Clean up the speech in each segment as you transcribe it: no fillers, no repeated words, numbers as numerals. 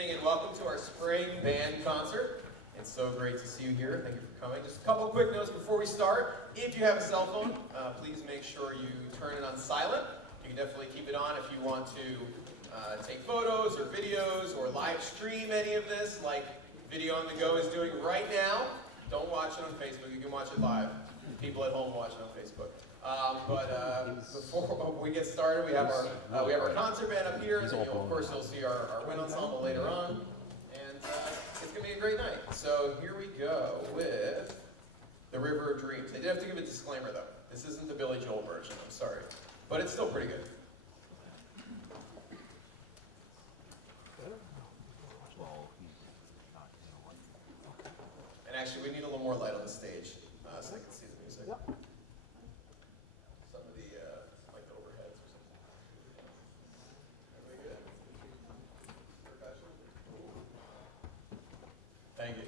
evening and welcome to our spring band concert. It's so great to see you here. Thank you for coming. Just a couple of quick notes before we start. If you have a cell phone, please make sure you turn it on silent. You can definitely keep it on if you want to take photos or videos or live stream any of this, like Video on the Go is doing right now. Don't watch it on Facebook. You can watch it live. People at home watch it on Facebook. Before we get started, we have our concert band up here, and then of course you'll see our wind ensemble later on, and it's gonna be a great night. So here we go with The River of Dreams. I did have to give a disclaimer though. This isn't the Billy Joel version. I'm sorry, but it's still pretty good. And actually, we need a little more light on the stage so I can see the music. Some of the, like the overheads or something. Everybody good? Percussion? Thank you.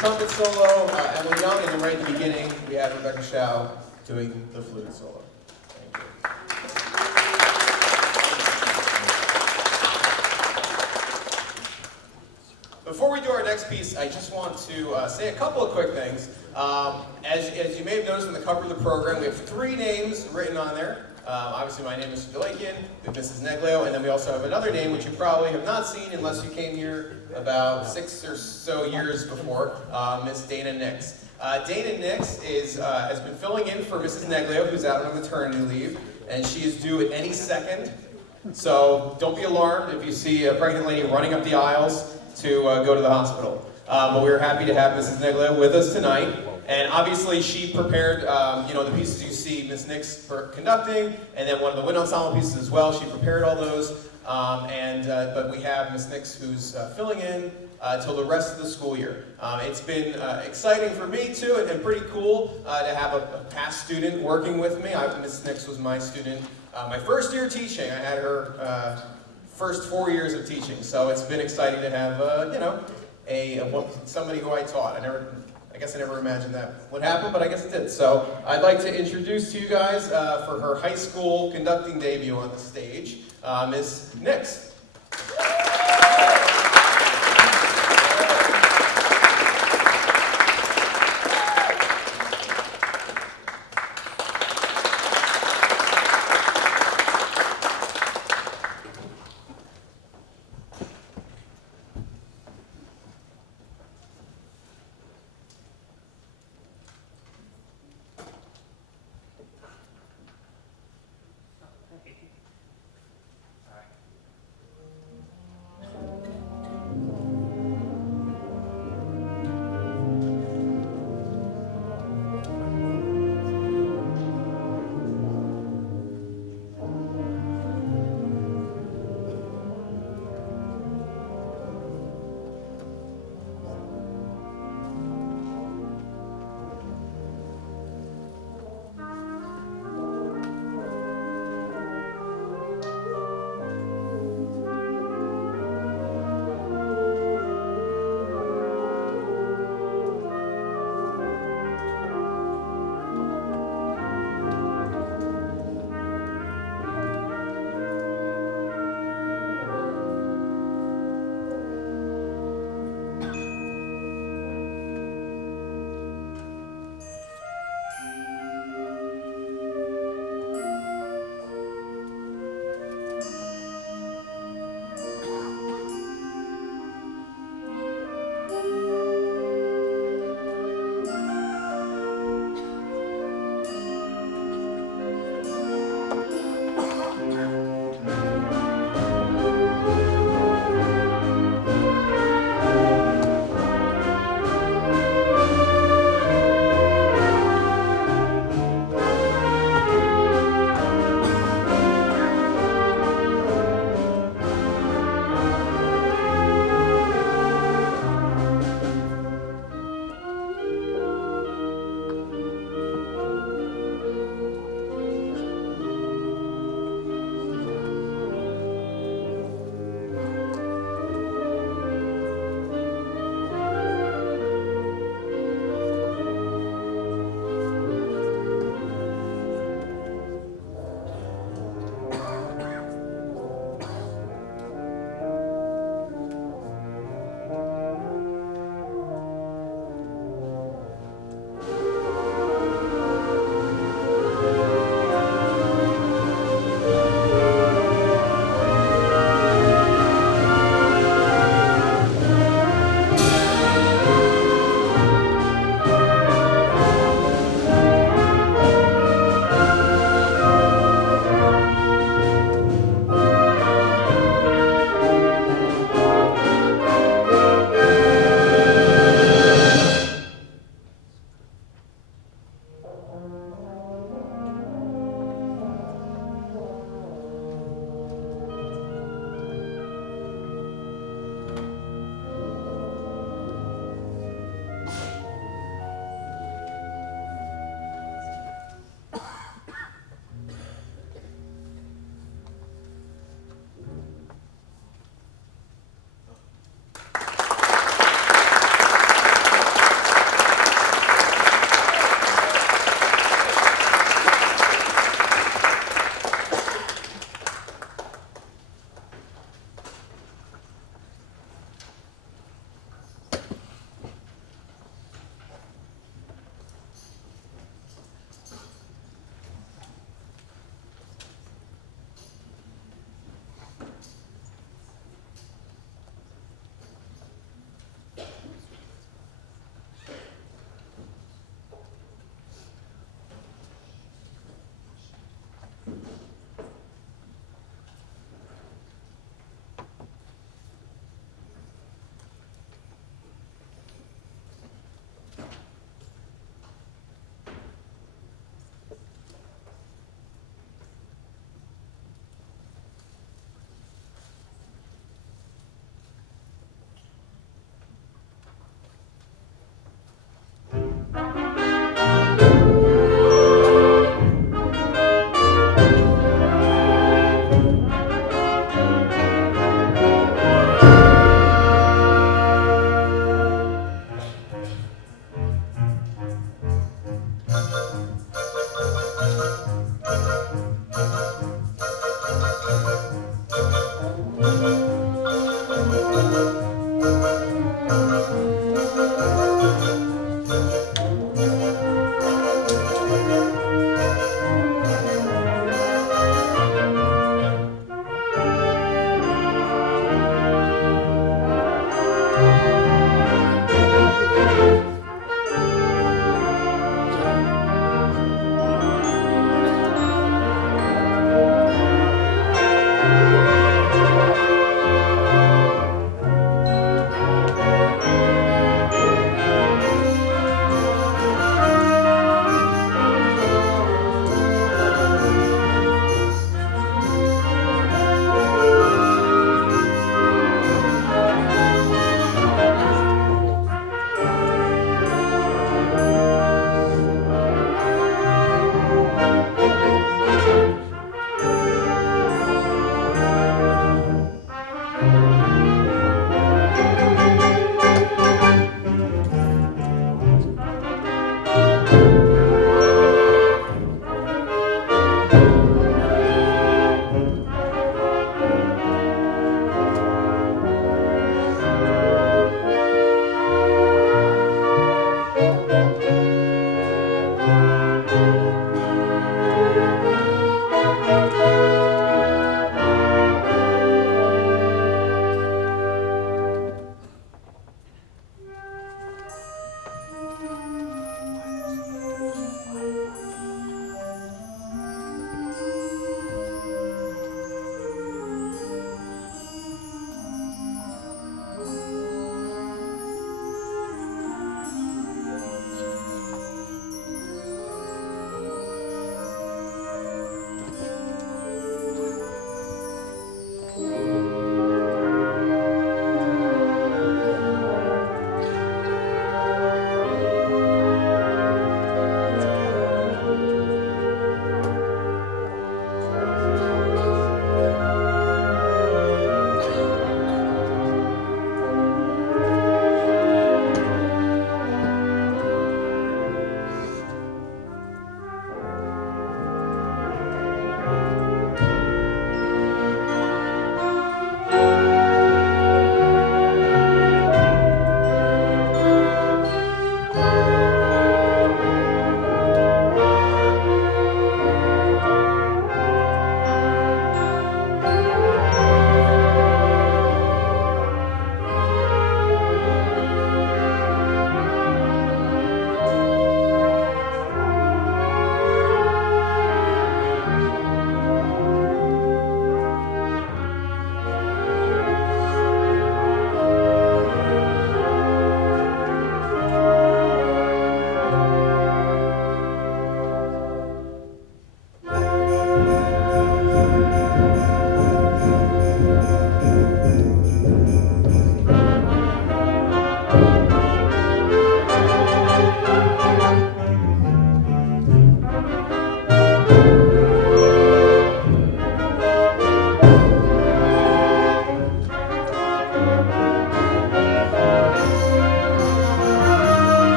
trumpet solo, Emily Young, and then right at the beginning, we have Rebecca Shao doing the flute solo. Thank you. Before we do our next piece, I just want to say a couple of quick things. As you may have noticed on the cover of the program, we have 3 names written on there. Obviously, my name is Galakian, we have Mrs. Negleo, and then we also have another name which you probably have not seen unless you came here about 6 or so years before, Miss Dana Nix. Dana Nix has been filling in for Mrs. Negleo, who's out on maternity leave, and she is due at any second. So don't be alarmed if you see a pregnant lady running up the aisles to go to the hospital. But we're happy to have Mrs. Negleo with us tonight. And obviously she prepared, the pieces you see Miss Nix conducting, and then one of the wind ensemble pieces as well. She prepared all those. But we have Miss Nix who's filling in till the rest of the school year. It's been exciting for me too, and pretty cool to have a past student working with me. Miss Nix was my student my first year teaching. I had her first 4 years of teaching, so it's been exciting to have somebody who I taught. I guess I never imagined that would happen, but I guess it did. So I'd like to introduce to you guys for her high school conducting debut on the stage, Miss Nix.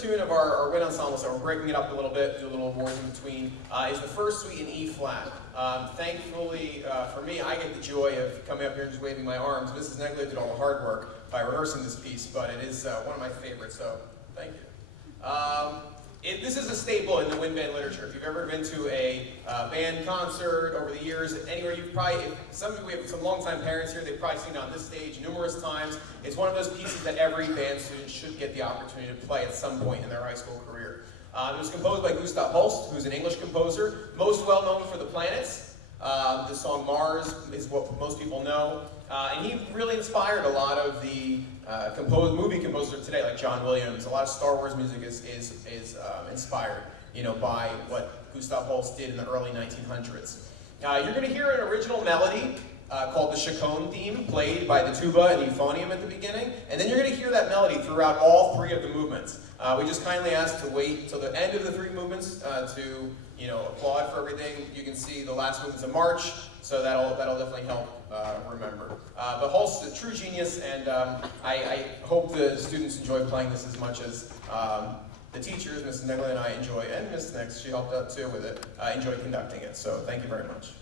first tune of our wind ensemble, so we're breaking it up a little bit, do a little awards in between, is the first suite in E flat. Thankfully, for me, I get the joy of coming up here and just waving my arms. Mrs. Neglia did all the hard work by rehearsing this piece, but it is one of my favorites, so thank you. This is a staple in the wind band literature. If you've ever been to a band concert over the years, anywhere you've probably, we have some longtime parents here, they've probably seen it on this stage numerous times. It's one of those pieces that every band student should get the opportunity to play at some point in their high school career. It was composed by Gustav Holst, who's an English composer, most well known for The Planets. The song Mars is what most people know. And he really inspired a lot of the movie composers today, like John Williams. A lot of Star Wars music is inspired, by what Gustav Holst did in the early 1900s. You're going to hear an original melody called the Chaconne theme, played by the tuba and euphonium at the beginning, and then you're going to hear that melody throughout all three of the movements. We just kindly ask to wait till the end of the three movements to applaud for everything. You can see the last movement's a march, so that'll definitely help remember. But Holst's a true genius, and I hope the students enjoy playing this as much as the teachers, Mrs. Neglia and I enjoy, and Mrs. Nix, she helped out too with it, enjoy conducting it. So thank you very much.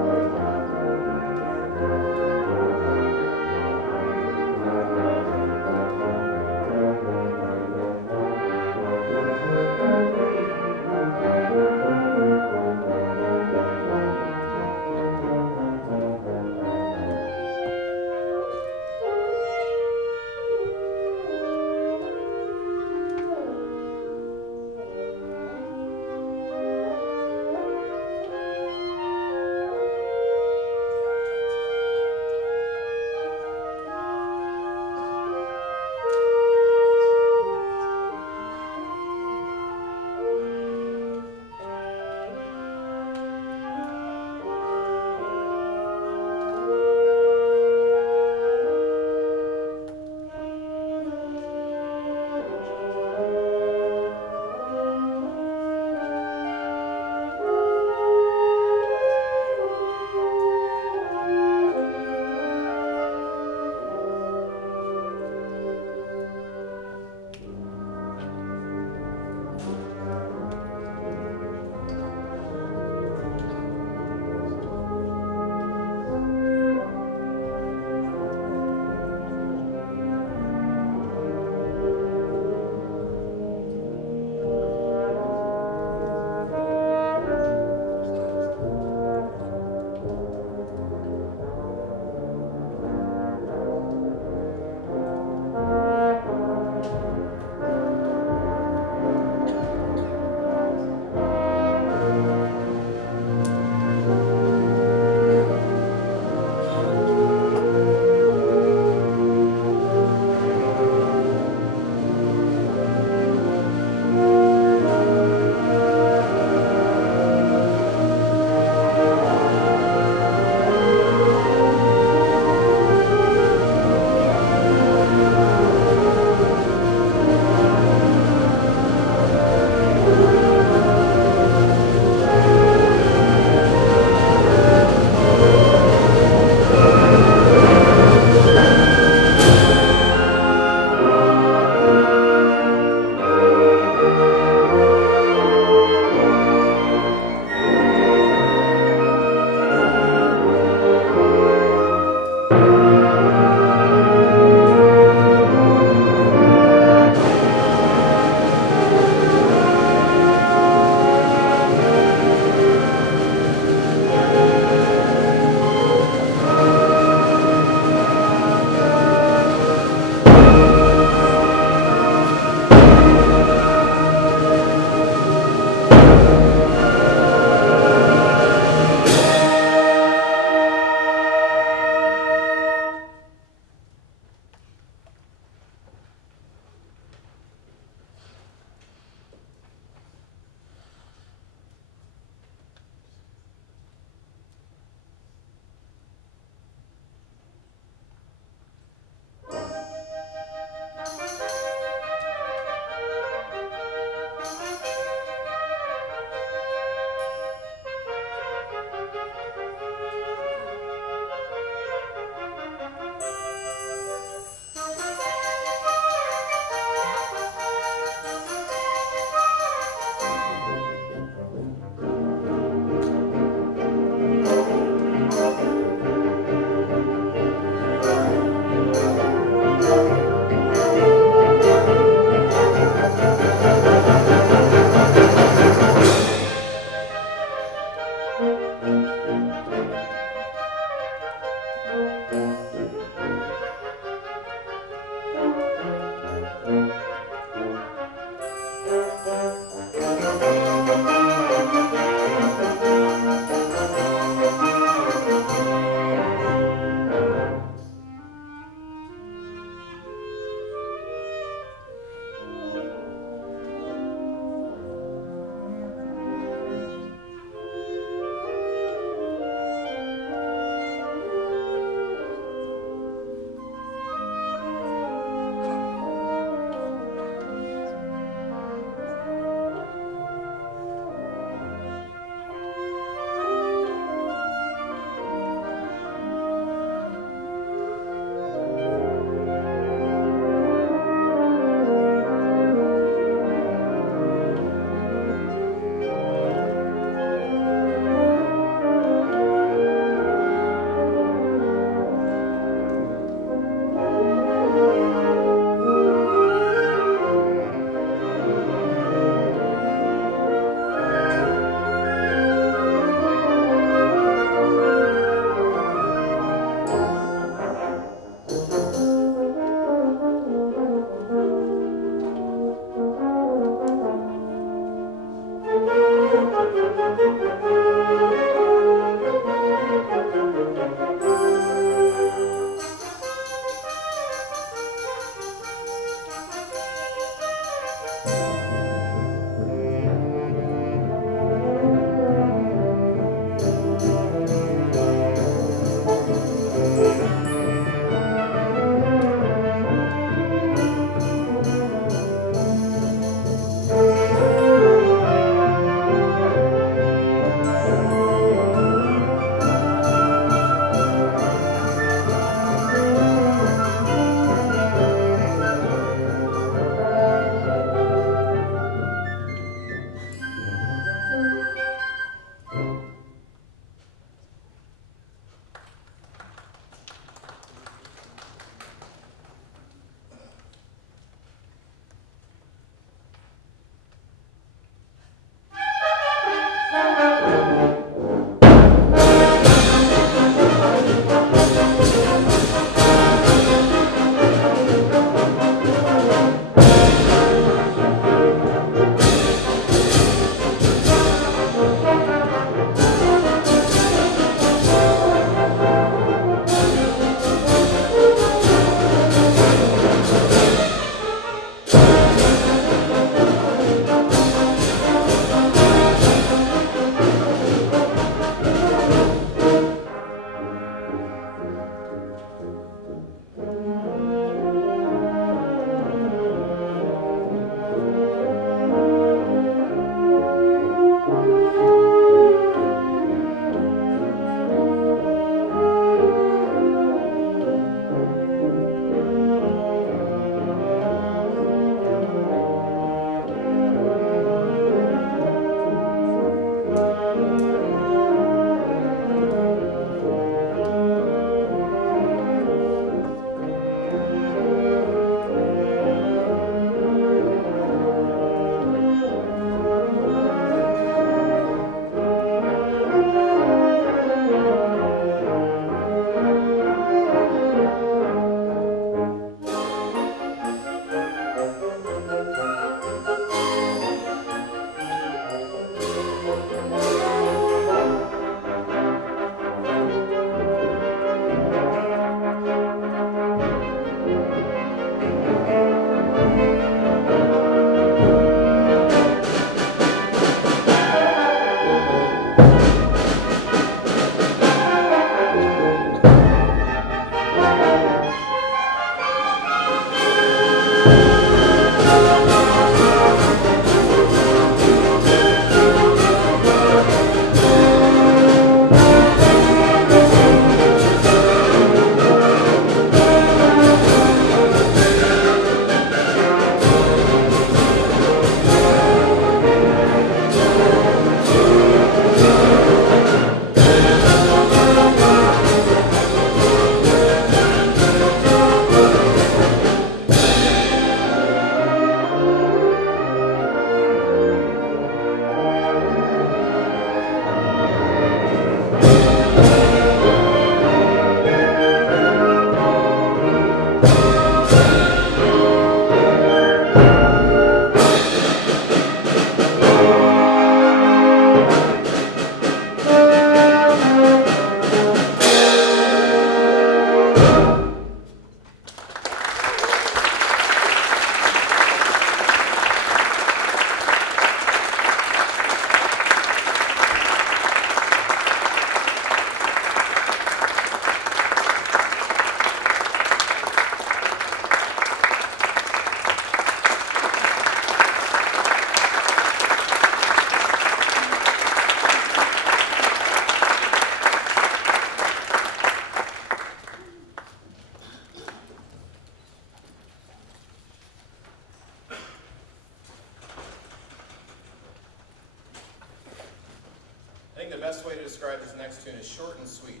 think the best way to describe this next tune is short and sweet.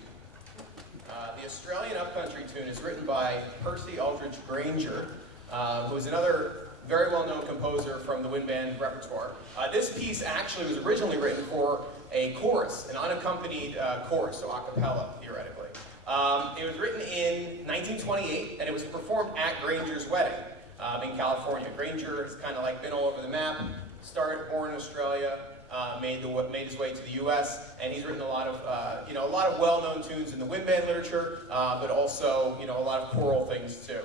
The Australian upcountry tune is written by Percy Aldridge Granger, who is another very well-known composer from the wind band repertoire. This piece actually was originally written for a chorus, an unaccompanied chorus, so a cappella, theoretically. It was written in 1928, and it was performed at Granger's wedding in California. Granger has kind of like been all over the map, born in Australia, made his way to the U.S., and he's written a lot of well-known tunes in the wind band literature, but also a lot of choral things too.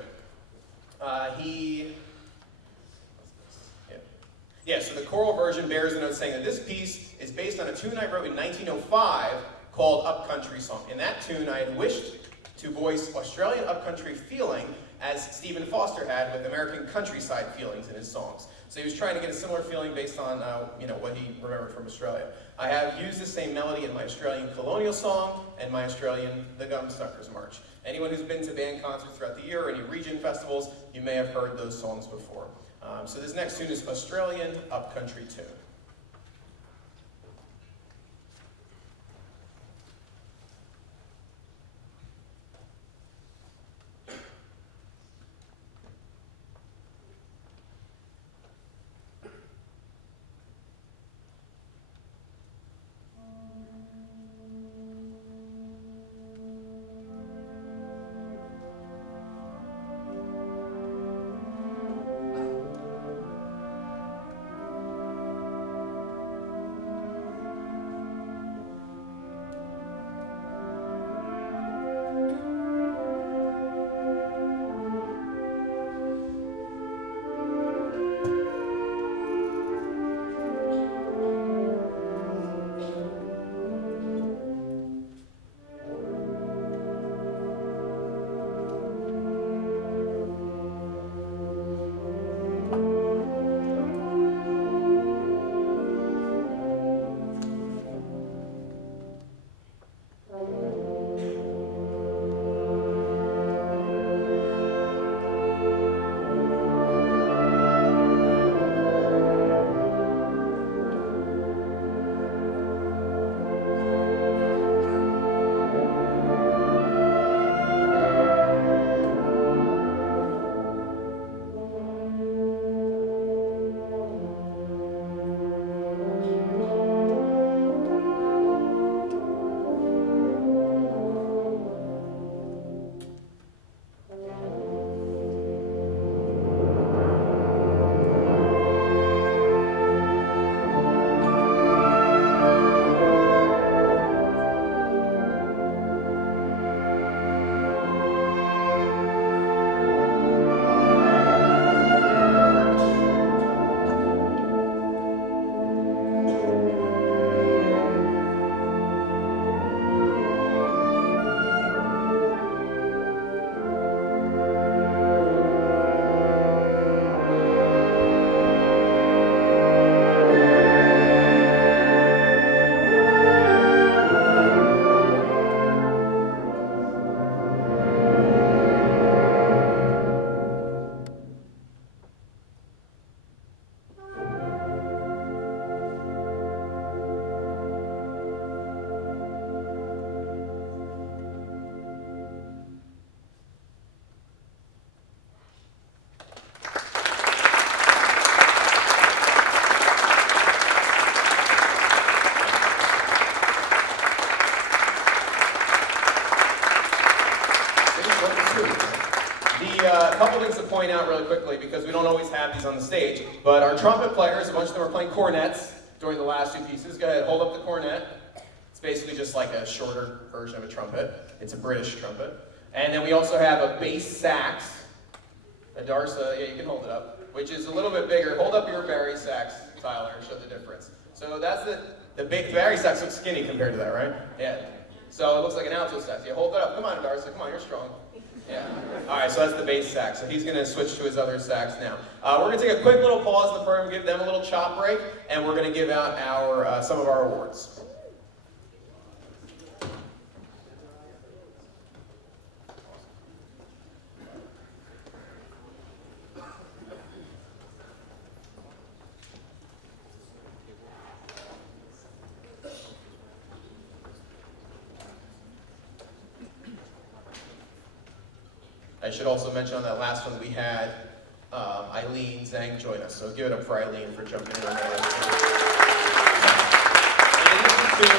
Yeah, so the choral version bears the note saying that this piece is based on a tune I wrote in 1905 called Upcountry Song. In that tune, I had wished to voice Australian upcountry feeling as Stephen Foster had with American countryside feelings in his songs. So he was trying to get a similar feeling based on what he remembered from Australia. I have used the same melody in my Australian colonial song and my Australian The Gumsuckers March. Anyone who's been to band concerts throughout the year or any region festivals, you may have heard those songs before. So this next tune is Australian Upcountry Tune. A couple things to point out really quickly, because we don't always have these on the stage, but our trumpet players, a bunch of them are playing cornets during the last two pieces. Go ahead, hold up the cornet. It's basically just like a shorter version of a trumpet. It's a British trumpet. And then we also have a bass sax, a Darsa, yeah, you can hold it up, which is a little bit bigger. Hold up your bari sax, Tyler, and show the difference. So that's the bari sax looks skinny compared to that, right? Yeah. So it looks like an alto sax. Yeah, hold it up. Come on, Darsa, come on, you're strong. Yeah. All right, so that's the bass sax. So he's going to switch to his other sax now. We're going to take a quick little pause in the program, give them a little chop break, and we're going to give out our some of our awards. I should also mention on that last one we had Eileen Zhang join us, so give it up for Eileen for jumping in on that. In addition to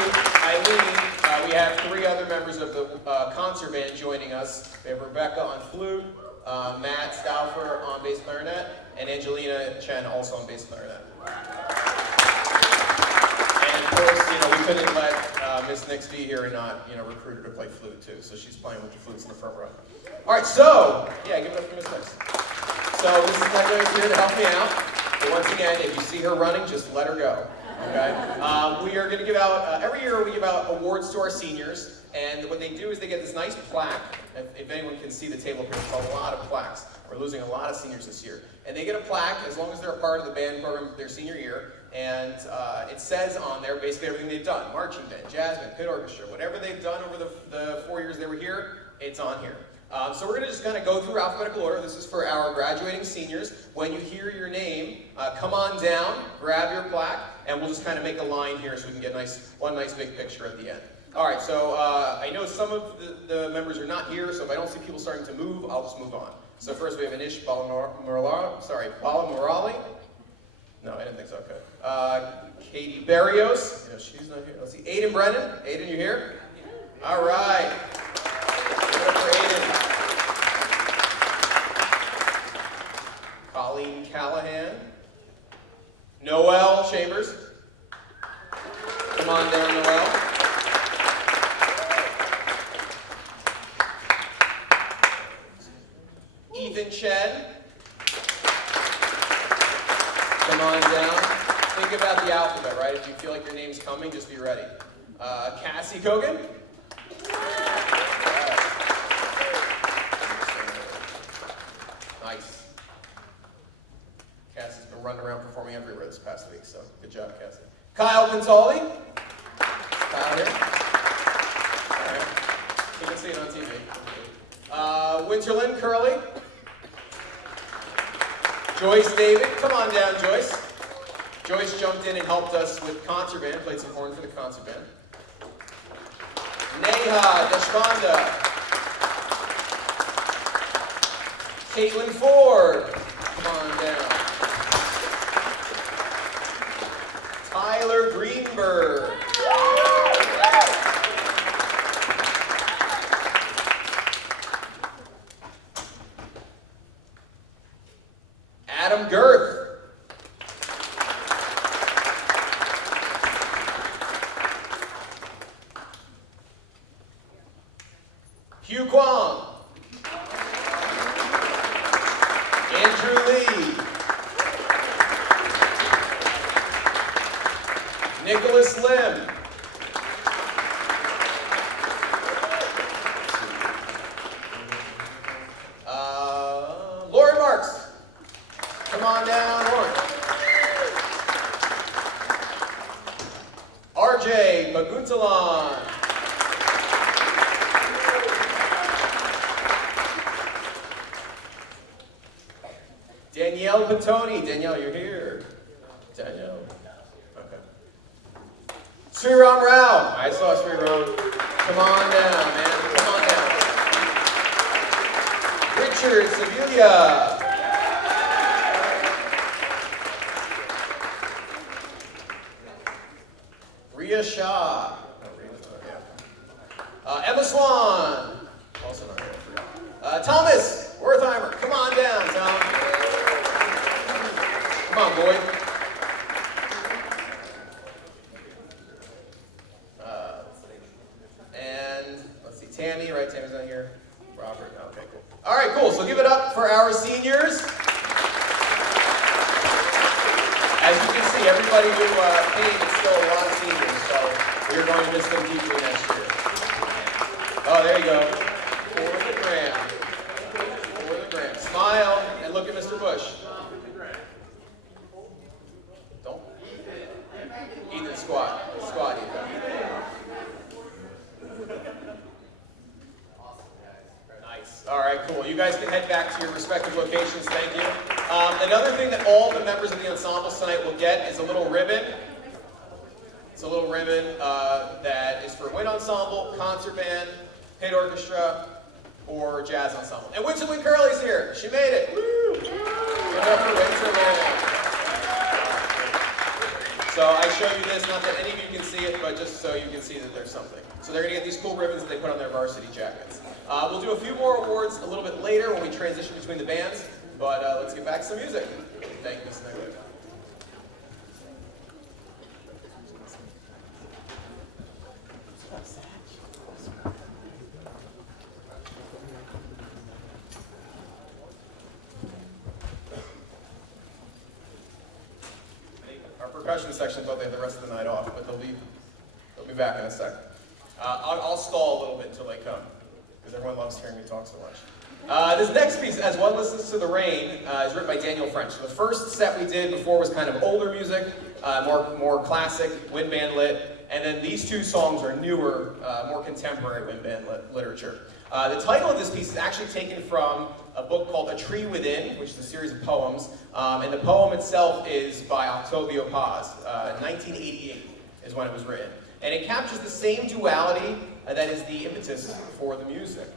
Eileen, we have three other members of the concert band joining us. We have Rebecca on flute, Matt Stauffer on bass clarinet, and Angelina Chen also on bass clarinet. And of course, we couldn't let Miss Nix be here and not, recruit her to play flute too, so she's playing with the flutes in the front row. All right, so, yeah, give it up for Miss Nix. So Mrs. Negro is here to help me out. But once again, if you see her running, just let her go. Okay? We are going to give out, every year we give out awards to our seniors, and what they do is they get this nice plaque. If anyone can see the table here, it's a lot of plaques. We're losing a lot of seniors this year. And they get a plaque as long as they're a part of the band program their senior year, and it says on there basically everything they've done. Marching band, jazz band, pit orchestra, whatever they've done over the 4 years they were here, it's on here. So we're going to just kind of go through alphabetical order. This is for our graduating seniors. When you hear your name, come on down, grab your plaque, and we'll just kind of make a line here so we can get one nice big picture at the end. All right, so I know some of the members are not here, so if I don't see people starting to move, I'll just move on. So first we have Anish Balamurali. No, I didn't think so, okay. Katie Barrios, no, she's not here. Let's see, Aiden Brennan. Aiden, you here? All right. Give it up for Aiden. Colleen Callahan. Noel Chambers. Come on down, Noel. Ethan Chen. Come on down. Think about the alphabet, right? If you feel like your name's coming, just be ready. Cassie Kogan. Nice. Cassie's been running around performing everywhere this past week, so good job, Cassie. Kyle Cantali. Kyle here. All right. You can see it on TV. Winterland Curley. Joyce David. Come on down, Joyce. Joyce jumped in and helped us with concert band, played some horn for the concert band. Neha Deshpanda. Caitlin Ford. Come on down. Tyler Greenberg. Adam Girth. Hugh Kwong. Andrew Lee. Nicholas Lim. Lauren Marks. Come on down, Lauren. RJ Baguntalan. Danielle Patoni. Danielle, you're here. Danielle. Okay. Sriram Rao. I saw Sriram. Come on down, man. Come on down. Richard Sevilla. Rhea Shah. Emma Swan. Also not here. Thomas Wertheimer. Come on down, Tom. Come on, boy. And let's see, Tammy, right? Tammy's not here. Robert, okay, cool. All right, cool. So give it up for our seniors. As you can see, everybody who came is still a lot of seniors, so we're going to miss them deeply next year. Oh, there you go. For the gram. For the gram. Smile and look at Mr. Bush. Don't. Ethan, squat. Squat, Ethan. Nice. All right, cool. You guys can head back to your respective locations. Thank you. Another thing that all the members of the ensembles tonight will get is a little ribbon. It's a little ribbon that is for wind ensemble, concert band, pit orchestra, or jazz ensemble. And Winterland Curley's here. She made it. Woo! Give it up for Winterland. So I show you this, not that any of you can see it, but just so you can see that there's something. So they're going to get these cool ribbons that they put on their varsity jackets. We'll do a few more awards a little bit later when we transition between the bands, but let's get back to some music. Thank you, Mr. Negative. percussion section thought they had the rest of the night off, but they'll be back in a sec. I'll stall a little bit until they come, because everyone loves hearing me talk so much. This next piece, As One Listens to the Rain, is written by Daniel French. So the first set we did before was kind of older music, more classic, wind band lit, and then these two songs are newer, more contemporary wind band literature. The title of this piece is actually taken from a book called A Tree Within, which is a series of poems, and the poem itself is by Octavio Paz. 1988 is when it was written. And it captures the same duality that is the impetus for the music.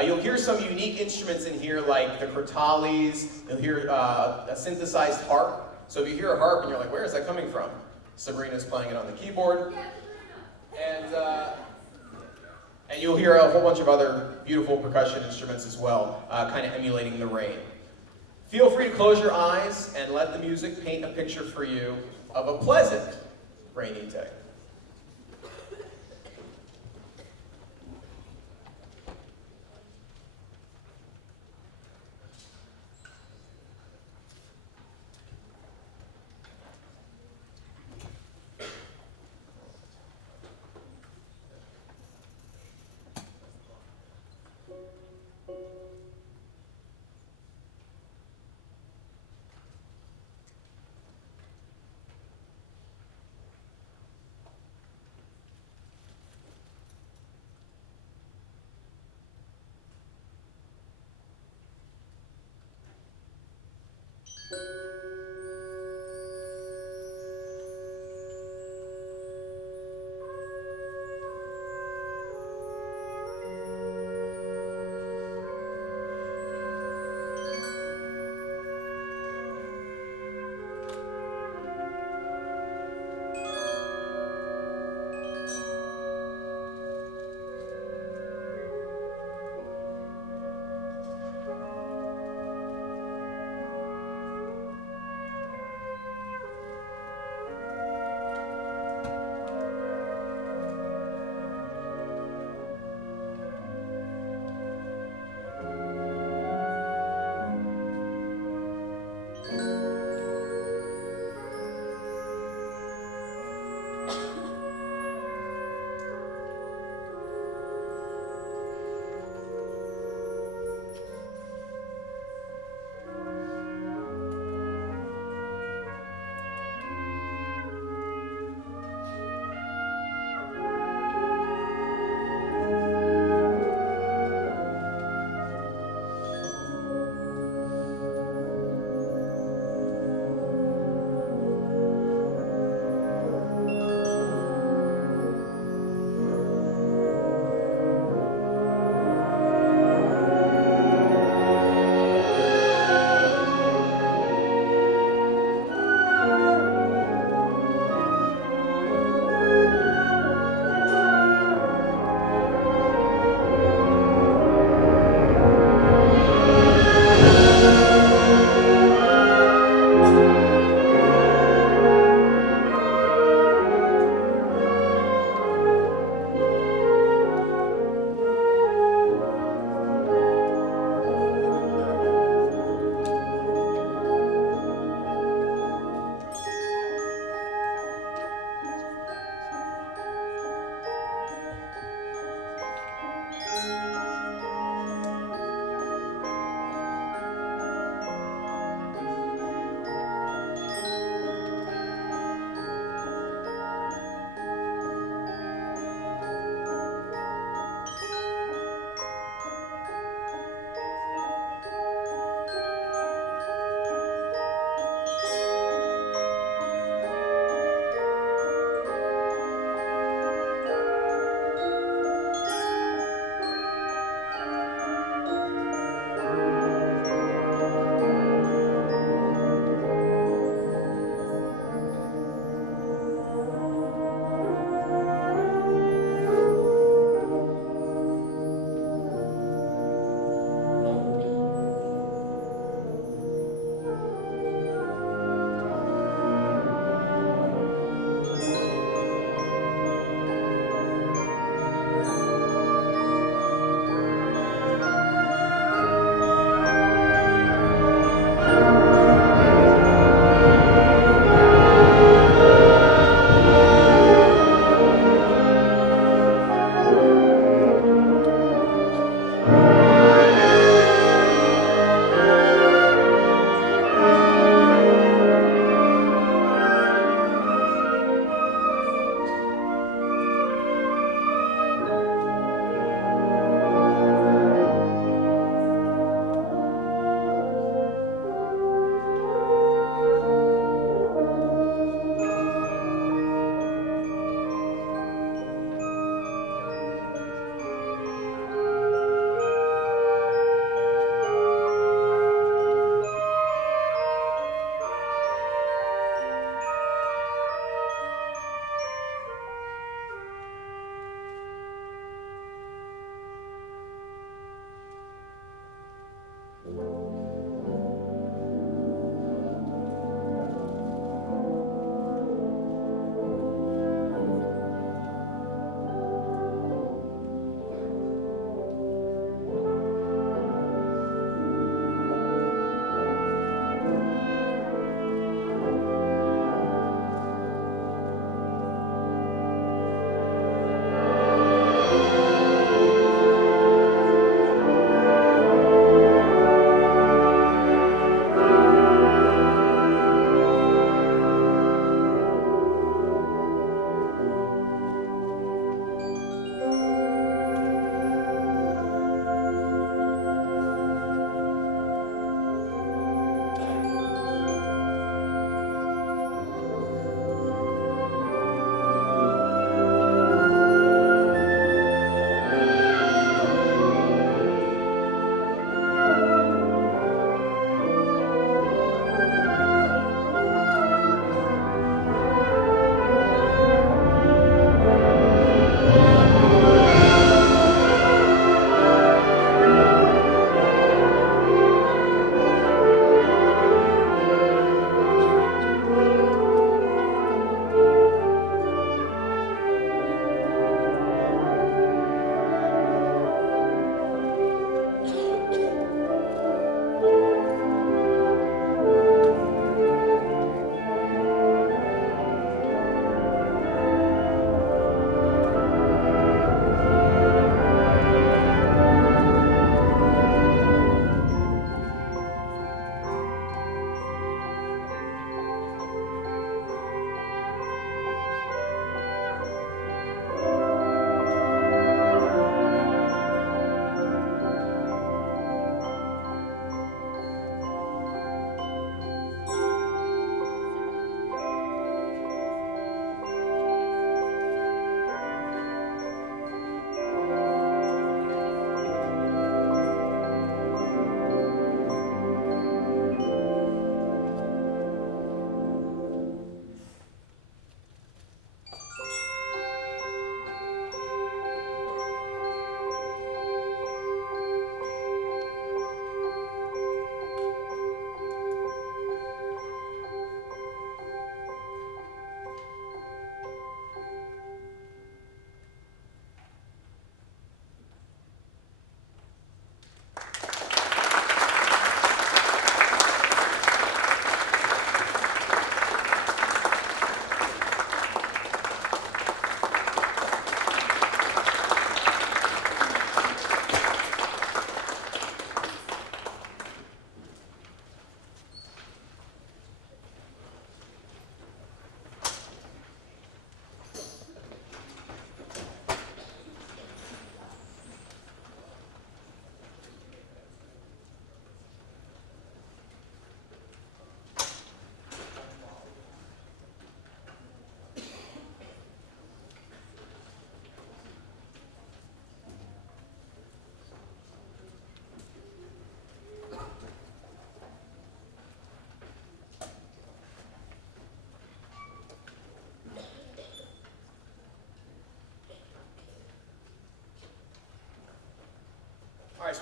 You'll hear some unique instruments in here like the crotales, you'll hear a synthesized harp. So if you hear a harp and you're like, where is that coming from? Sabrina's playing it on the keyboard. And you'll hear a whole bunch of other beautiful percussion instruments as well, kind of emulating the rain. Feel free to close your eyes and let the music paint a picture for you of a pleasant rainy day.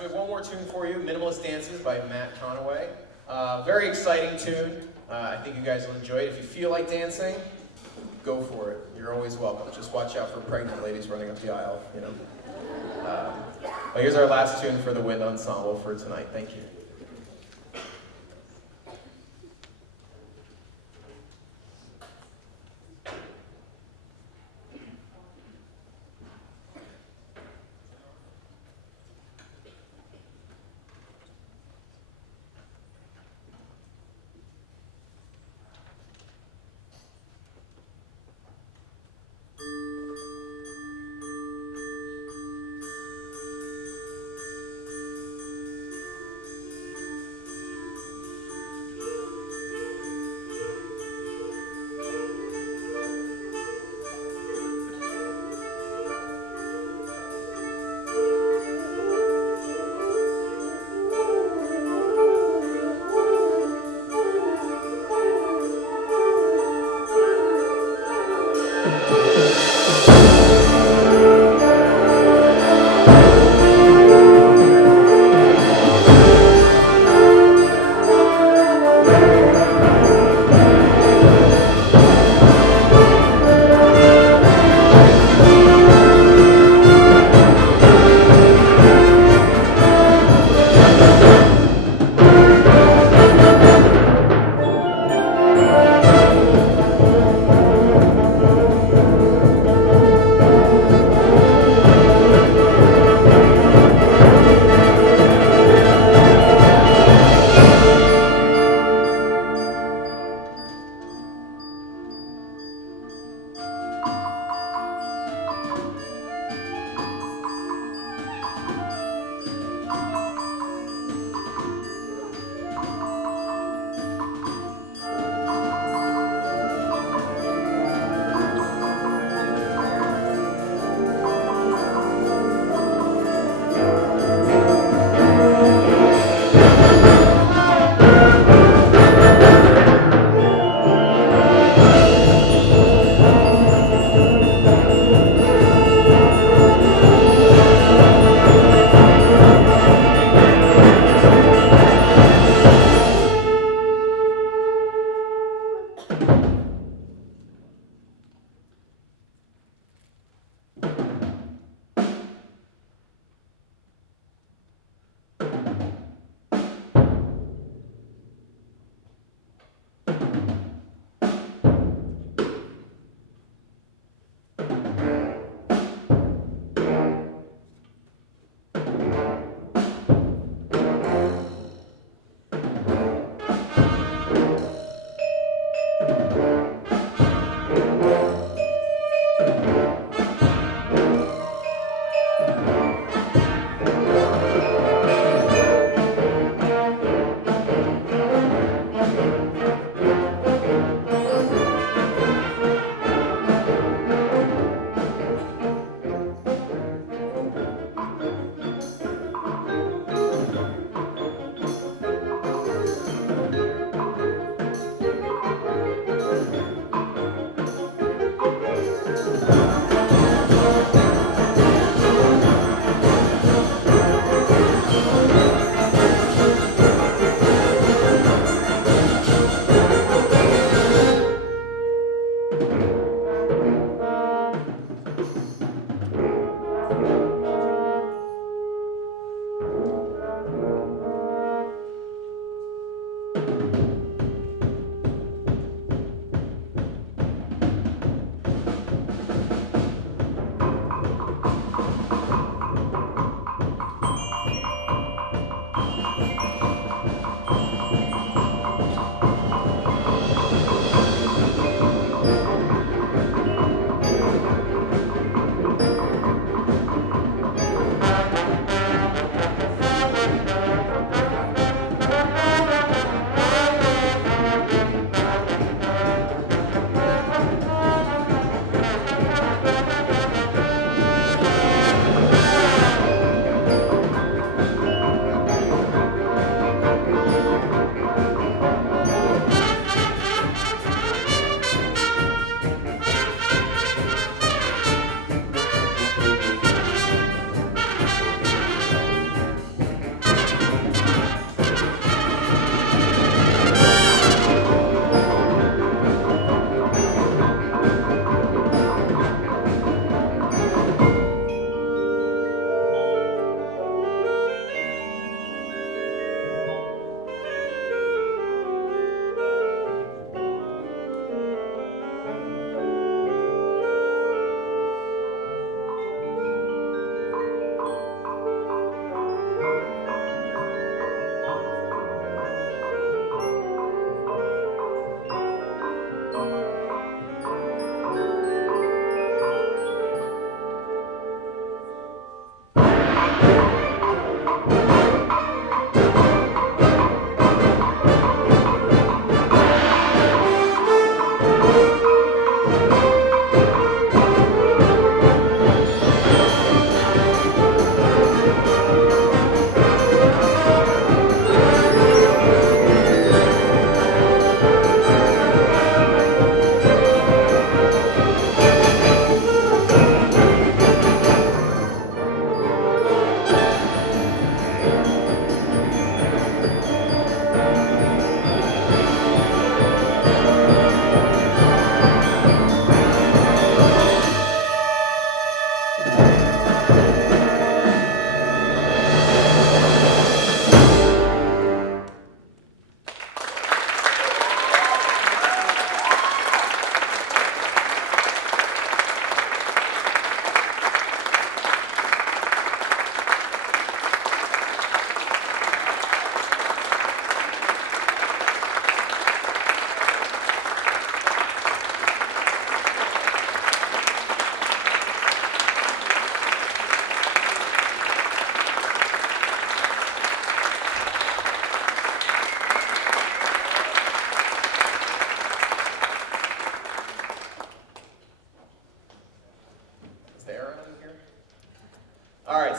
we have one more tune for you, Minimalist Dances by Matt Conaway. Very exciting tune. I think you guys will enjoy it. If you feel like dancing, go for it. You're always welcome. Just watch out for pregnant ladies running up the aisle, you know. But here's our last tune for the Wind Ensemble for tonight. Thank you.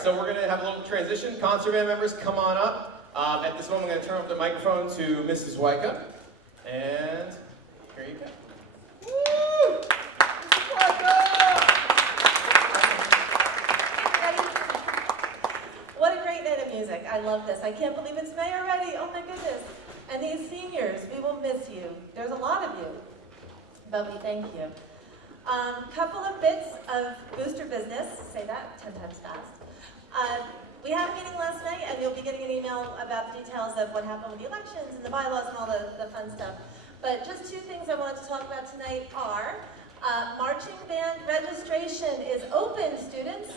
so we're going to have a little transition. Concert band members, come on up. At this moment, I'm going to turn over the microphone to Mrs. Wyka. And here you go. Woo! What a great night of music. I love this. I can't believe it's May already. Oh my goodness. And these seniors, we will miss you. There's a lot of you, but we thank you. Couple of bits of booster business. Say that 10 times fast. We had a meeting last night, and you'll be getting an email about the details of what happened with the elections and the bylaws and all the fun stuff. But just two things I wanted to talk about tonight are marching band registration is open, students.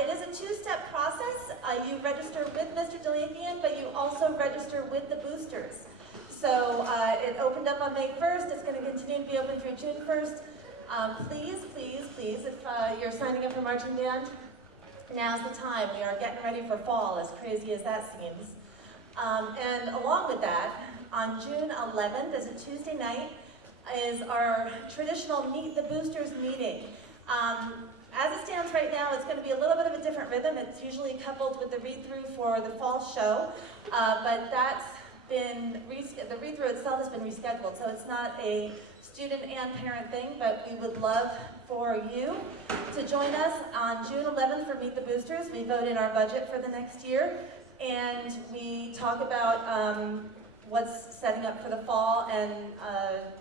It is a two-step process. You register with Mr. Delakian, but you also register with the boosters. So it opened up on May 1st. It's going to continue to be open through June 1st. Please, if you're signing up for marching band, now's the time. We are getting ready for fall, as crazy as that seems. And along with that, on June 11th, as a Tuesday night, is our traditional Meet the Boosters meeting. As it stands right now, it's going to be a little bit of a different rhythm. It's usually coupled with the read-through for the fall show, but that's been, the read-through itself has been rescheduled, so it's not a student and parent thing, but we would love for you to join us on June 11th for Meet the Boosters. We vote in our budget for the next year, and we talk about what's setting up for the fall and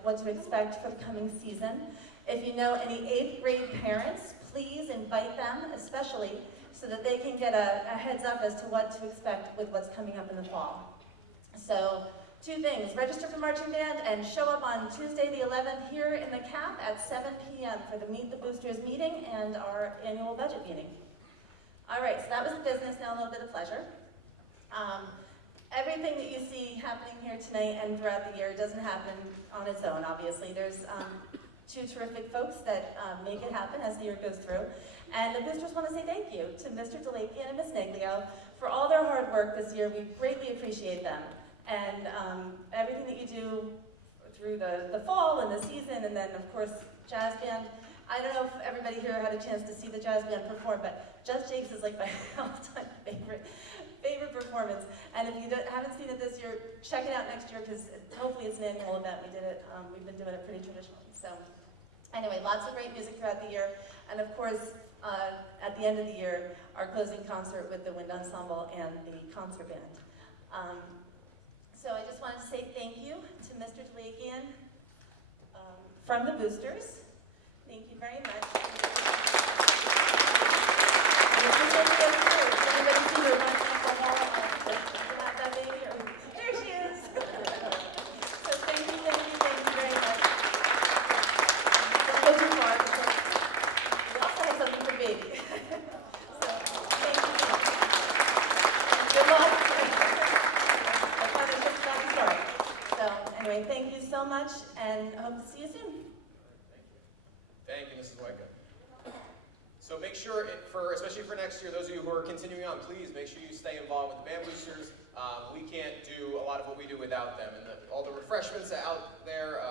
what to expect for the coming season. If you know any 8th grade parents, please invite them, especially, so that they can get a heads up as to what to expect with what's coming up in the fall. So, two things, register for marching band and show up on Tuesday the 11th here in the CAP at 7 p.m. for the Meet the Boosters meeting and our annual budget meeting. All right, so that was the business, now a little bit of pleasure. Everything that you see happening here tonight and throughout the year doesn't happen on its own, obviously. There's two terrific folks that make it happen as the year goes through. And the boosters want to say thank you to Mr. Delakian and Ms. Neglio for all their hard work this year. We greatly appreciate them. And everything that you do through the fall and the season, and then of course jazz band. I don't know if everybody here had a chance to see the jazz band perform, but Just Jakes is like my all-time favorite performance. And if you haven't seen it this year, check it out next year, because hopefully it's an annual event. We did it. We've been doing it pretty traditionally. So anyway, lots of great music throughout the year, and of course at the end of the year, our closing concert with the wind ensemble and the concert band. So I just wanted to say thank you to Mr. Delakian from the Boosters. Thank you very much. Everybody see her running up the hall? Have that baby? There she is. So thank you very much. Don't go too far, because we also have something for baby. So thank you. Good luck. So anyway, thank you so much, and I hope to see you soon. Thank you, Mrs. Wyka. So make sure, especially for next year, those of you who are continuing on, please make sure you stay involved with the band boosters. We can't do a lot of what we do without them, and all the refreshments out there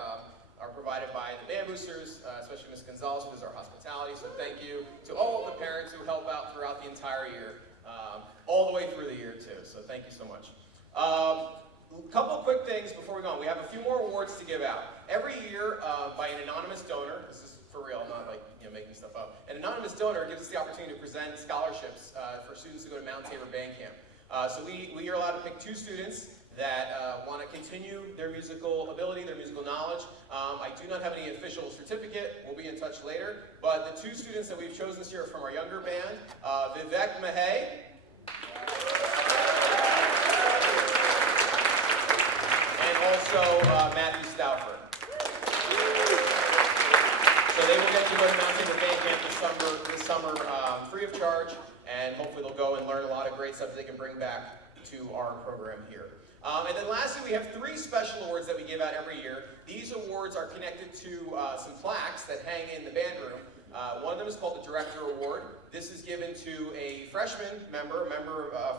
are provided by the band boosters, especially Ms. Gonzalez, who does our hospitality. So thank you to all of the parents who help out throughout the entire year, all the way through the year too. So thank you so much. A couple quick things before we go on. We have a few more awards to give out. Every year, by an anonymous donor, this is for real, not like making stuff up, an anonymous donor gives us the opportunity to present scholarships for students who go to Mount Tabor Band Camp. So we are allowed to pick 2 students that want to continue their musical ability, their musical knowledge. I do not have any official certificate. We'll be in touch later. But the 2 students that we've chosen this year are from our younger band, Vivek Mahay. Also, Matthew Stauffer. So they will get to go to Mount Tabor Band Camp this summer free of charge, and hopefully they'll go and learn a lot of great stuff that they can bring back to our program here. And then lastly, we have 3 special awards that we give out every year. These awards are connected to some plaques that hang in the band room. One of them is called the Director Award. This is given to a freshman member,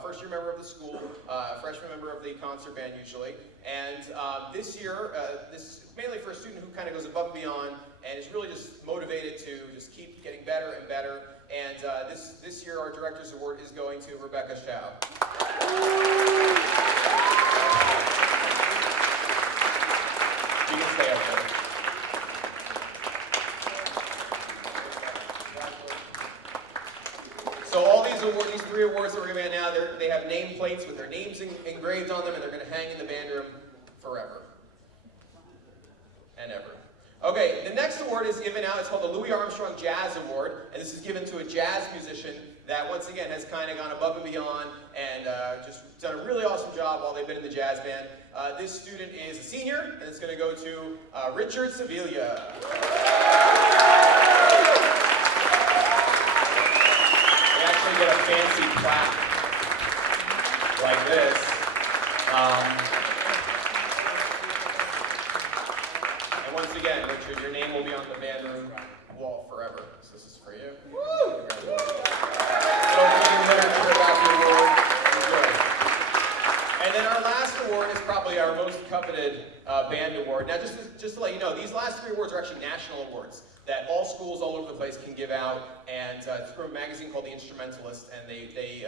first-year member of the school, a freshman member of the concert band usually. And this year, this is mainly for a student who kind of goes above and beyond and is really just motivated to just keep getting better and better. And this year, our Director's Award is going to Rebecca Shao. You can stay up there. So all these awards, these 3 awards that we're giving out now, they have nameplates with their names engraved on them, and they're going to hang in the band room forever and ever. Okay, the next award is given out. It's called the Louis Armstrong Jazz Award, and this is given to a jazz musician that, once again, has kind of gone above and beyond and just done a really awesome job while they've been in the jazz band. This student is a senior, and it's going to go to Richard Sevilla. Get a fancy plaque like this. And once again, Richard, your name will be on the band room wall forever. So this is for you. Woo! So about the award. Enjoy. And then our last award is probably our most coveted band award. Now, just to let you know, these last 3 awards are actually national awards that all schools all over the place can give out, and it's from a magazine called The Instrumentalist, and they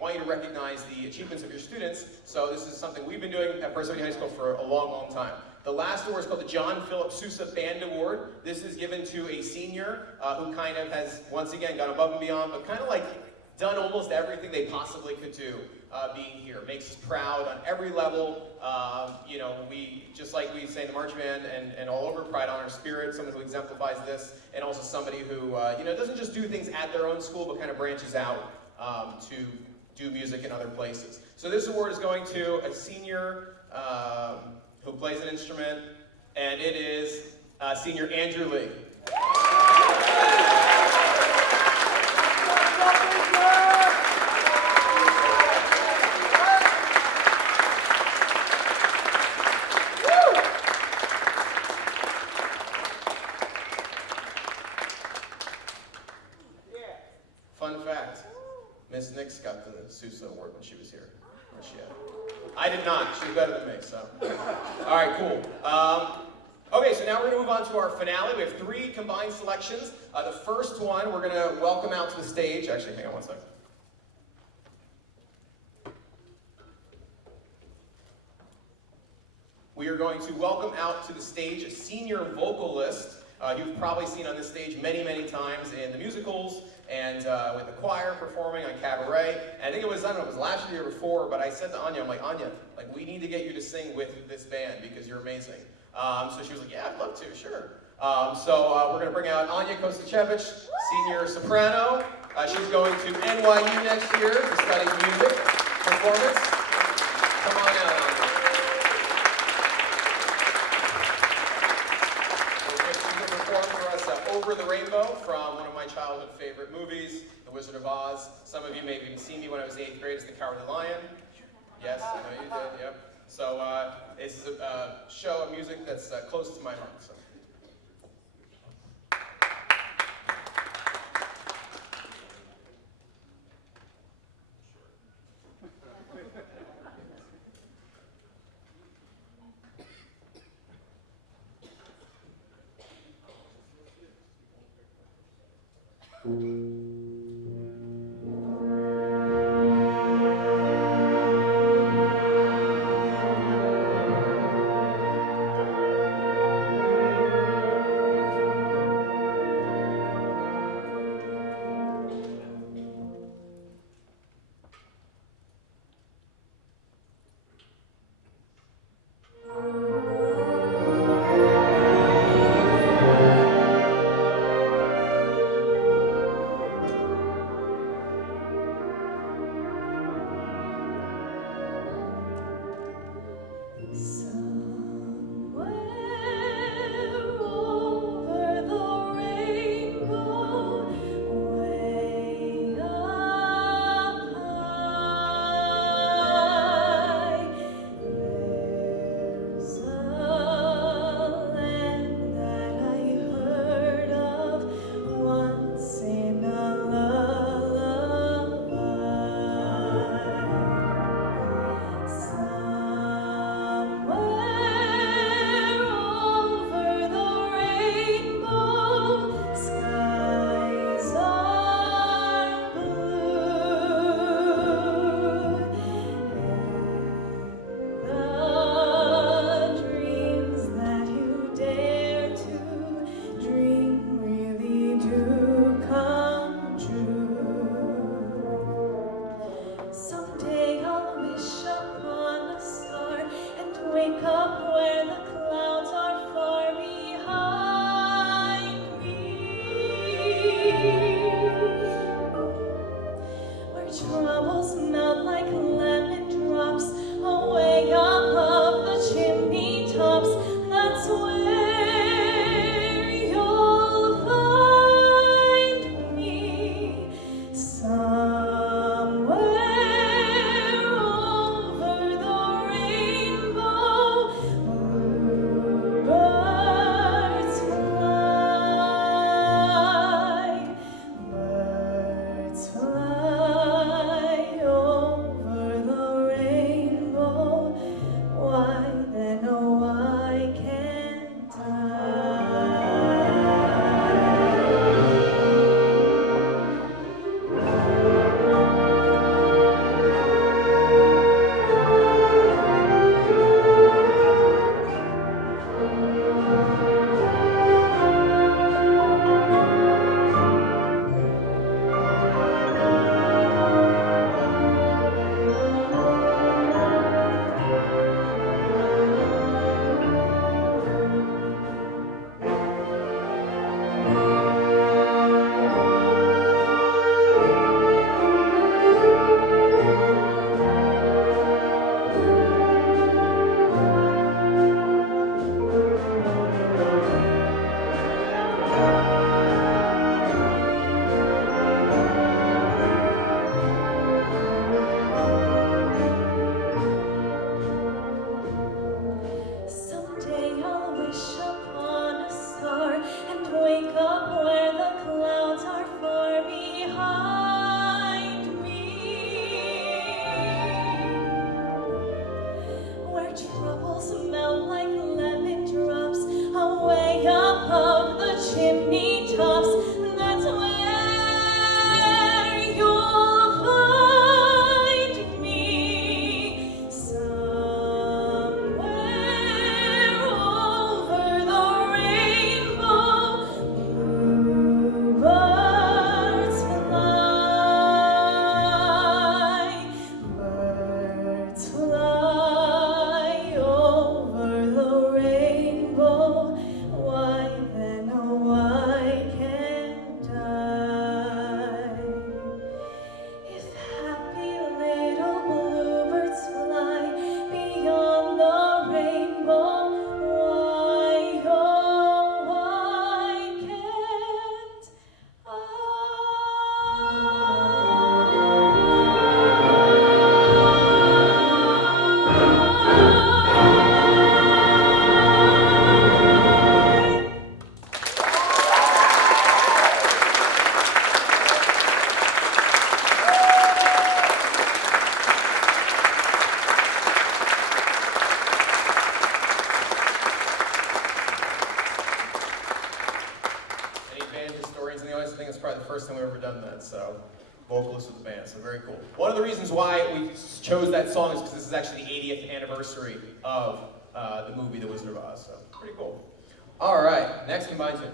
want you to recognize the achievements of your students. So this is something we've been doing at Percival High School for a long, long time. The last award is called the John Philip Sousa Band Award. This is given to a senior who kind of has, once again, gone above and beyond, but kind of like done almost everything they possibly could do being here. Makes us proud on every level. We, just like we say in the marching band and all over, pride, honor, spirit, someone who exemplifies this, and also somebody who doesn't just do things at their own school, but kind of branches out to do music in other places. So this award is going to a senior who plays an instrument, and it is senior Andrew Lee. Fun fact, Miss Nix got the Sousa Award when she was here. Where's she at? I did not. She was better than me, so. All right, cool. Okay, so now we're going to move on to our finale. We have 3 combined selections. The first one we're going to welcome out to the stage. Actually, hang on one second. We are going to welcome out to the stage a senior vocalist you've probably seen on this stage many, many times in the musicals and with the choir performing on Cabaret. And I think it was, it was last year or before, but I said to Anya, I'm like, Anya, we need to get you to sing with this band because you're amazing. So she was like, yeah, I'd love to, sure. So we're going to bring out Anya Kostachevich, senior soprano. She's going to NYU next year to study music performance. Come on out, Anya. Over the Rainbow from one of my childhood favorite movies, The Wizard of Oz. Some of you may have even seen me when I was in 8th grade as the Cowardly Lion. Yes, I know you did, yep. So it's a show of music that's close to my heart. So. where troubles melt like lemon drops away above the chimney tops. That's where you'll find me, somewhere over the rainbow. Birds fly, birds fly over the rainbow. Why then, oh, why can't I? Someday I'll wish upon a star and wake up where the clouds are far behind me, where troubles melt like lemon drops away above the chimney tops. That's where you'll find me, somewhere over the rainbow. Birds fly, birds fly over the rainbow. Why then, oh, why can't I? If happy little bluebirds fly beyond the rainbow, why, oh, why can't I? Any band historians in the audience? I think it's probably the first time we've ever done that, so vocalists with the band, so very cool. One of the reasons why we chose that song is because this is actually the 80th anniversary of the movie The Wizard of Oz, so pretty cool. All right, next combined tune.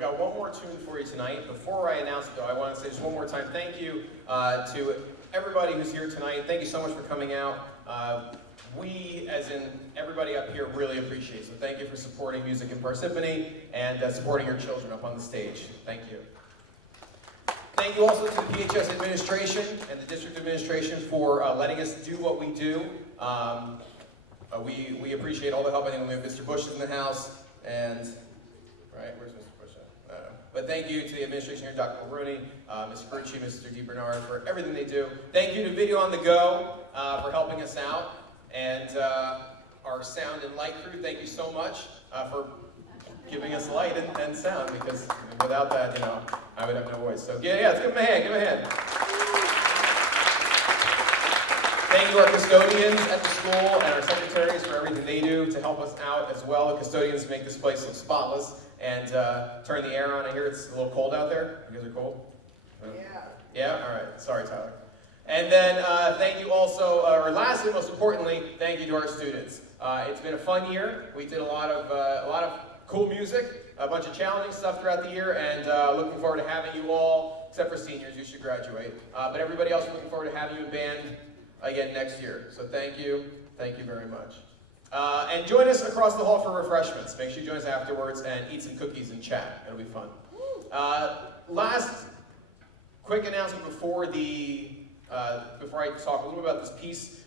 We've got one more tune for you tonight. Before I announce it, though, I want to say just one more time thank you to everybody who's here tonight. Thank you so much for coming out. We, as in everybody up here, really appreciate it. So thank you for supporting Music and Parsippany and supporting your children up on the stage. Thank you. Thank you also to the PHS administration and the district administration for letting us do what we do. We appreciate all the help. I think we have Mr. Bush in the house, and right, where's Mr. Bush at? But thank you to the administration here, Dr. Mulrooney, Ms. Furchi, Mr. DeBernard, for everything they do. Thank you to Video on the Go for helping us out, and our sound and light crew. Thank you so much for giving us light and sound, because without that, you know, I would have no voice. So yeah, let's give them a hand. Give them a hand. Thank you to our custodians at the school and our secretaries for everything they do to help us out as well. Custodians make this place look spotless and turn the air on. I hear it's a little cold out there. You guys are cold? Yeah. Yeah? All right. Sorry, Tyler. And then thank you also, or lastly, most importantly, thank you to our students. It's been a fun year. We did a lot of cool music, a bunch of challenging stuff throughout the year, and looking forward to having you all, except for seniors, you should graduate. But everybody else, looking forward to having you in band again next year. So thank you very much. And join us across the hall for refreshments. Make sure you join us afterwards and eat some cookies and chat. It'll be fun. Last quick announcement before I talk a little bit about this piece.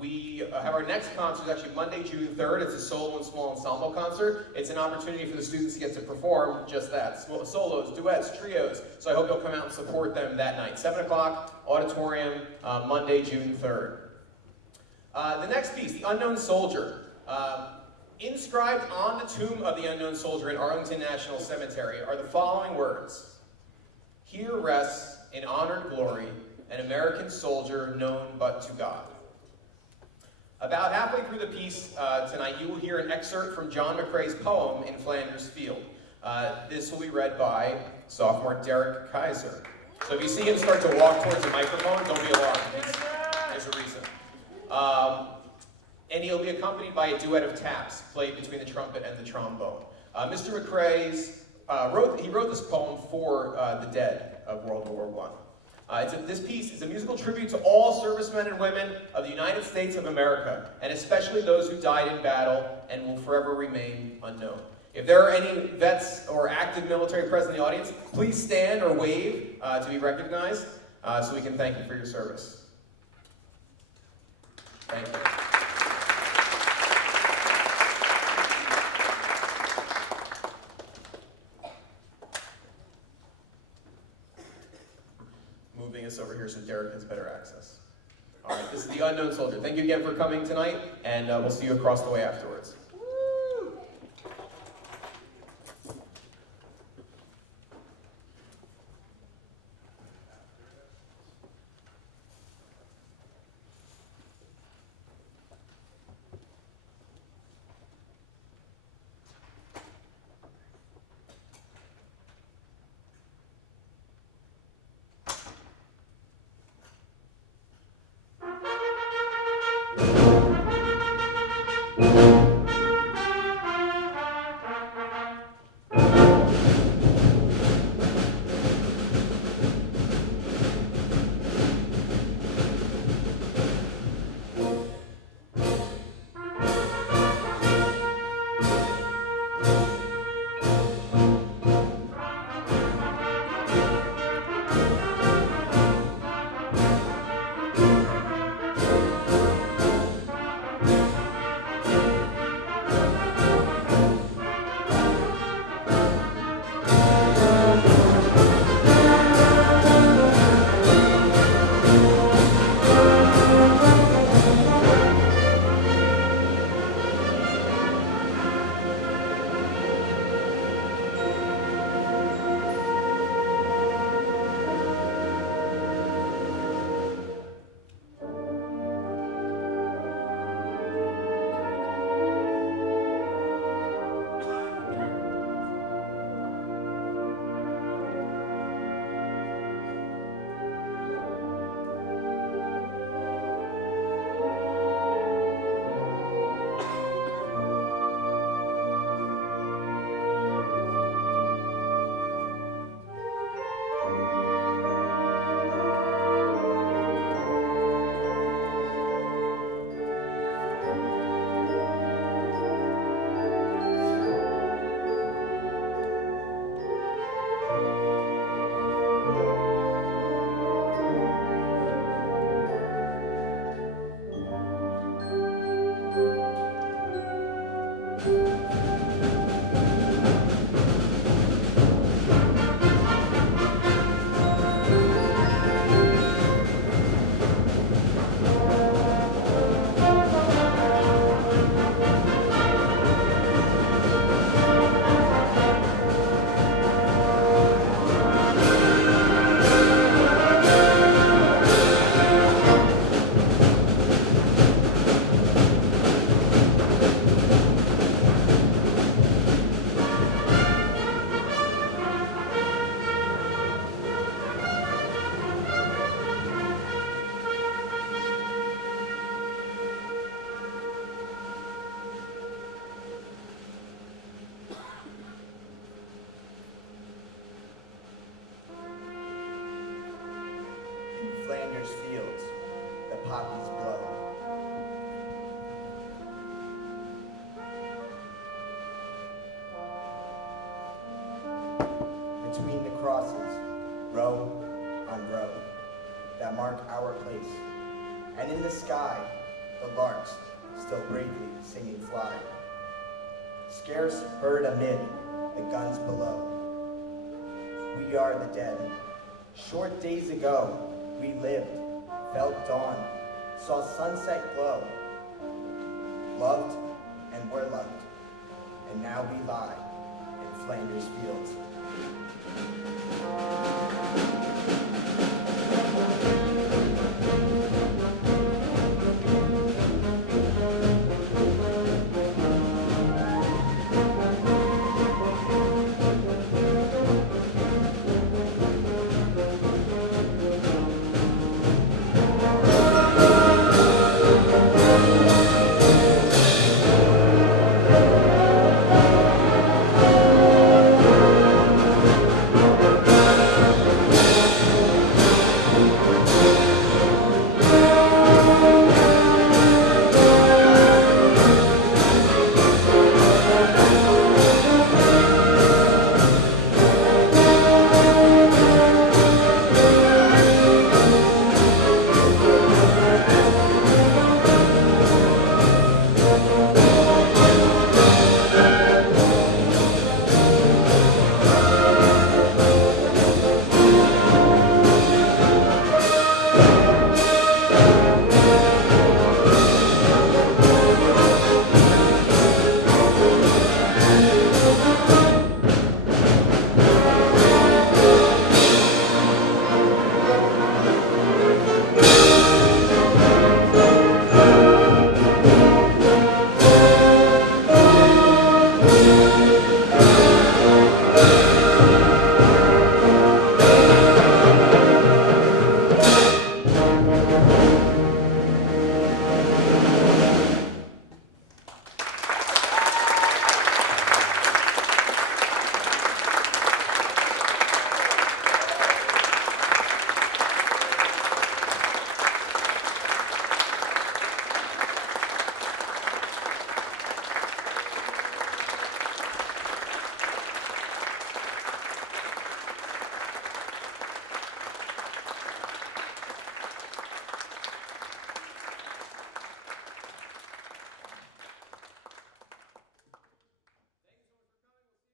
We have our next concert, actually Monday, June 3rd. It's a solo and small ensemble concert. It's an opportunity for the students to get to perform just that. Solos, duets, trios. So I hope you'll come out and support them that night. 7 o'clock, auditorium, Monday, June 3rd. The next piece, The Unknown Soldier. Inscribed on the tomb of the unknown soldier in Arlington National Cemetery are the following words. Here rests in honored glory an American soldier known but to God. About halfway through the piece tonight, you will hear an excerpt from John McCrae's poem, In Flanders Field. This will be read by sophomore Derek Kaiser. So if you see him start to walk towards the microphone, don't be alarmed. There's a reason. And he'll be accompanied by a duet of taps played between the trumpet and the trombone. Mr. McCrae's wrote this poem for the dead of World War I. This piece is a musical tribute to all servicemen and women of the United States of America, and especially those who died in battle and will forever remain unknown. If there are any vets or active military present in the audience, please stand or wave to be recognized so we can thank you for your service. Thank you. Moving us over here so Derek has better access. All right, this is The Unknown Soldier. Thank you again for coming tonight, and we'll see you across the way afterwards. poppies blow. Between the crosses, row on row, that mark our place. And in the sky, the larks still bravely singing fly. Scarce heard amid the guns below. We are the dead. Short days ago, we lived, felt dawn, saw sunset glow, loved and were loved, and now we lie in Flanders fields.